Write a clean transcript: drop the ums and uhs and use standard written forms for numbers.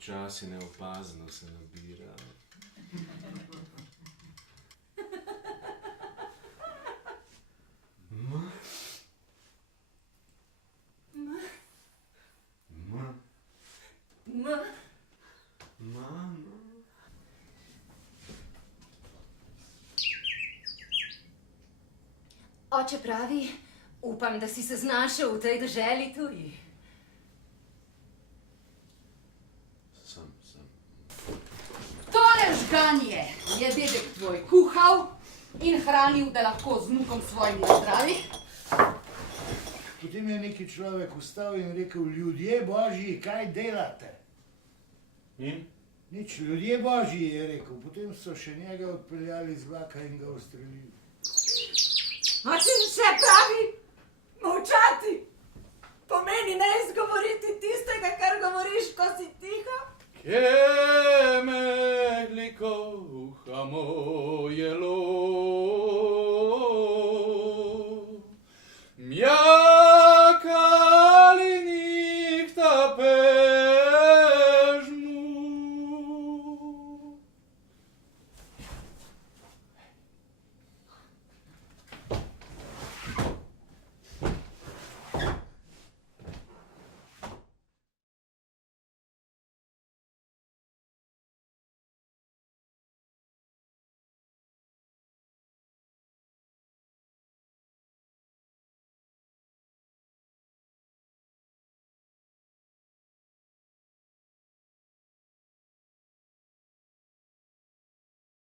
počasi neopazno se nabira. Oče pravi, upam, da si se znašel v tej deželi tuji. Sem. Tole žganje je dedek tvoj kuhal in hranil, da lahko z vnukom svojim nazdravi. Potem je neki človek vstal in rekel, ljudje božji, kaj delate? In? Nič, ljudje božji, je rekel. Potem so še njega odpeljali z vlaka in ga ustrelili. Oče še pravi, molčati pomeni ne izgovoriti tistega, kar govoriš, ko si tiho. Che me gliko uha moje lo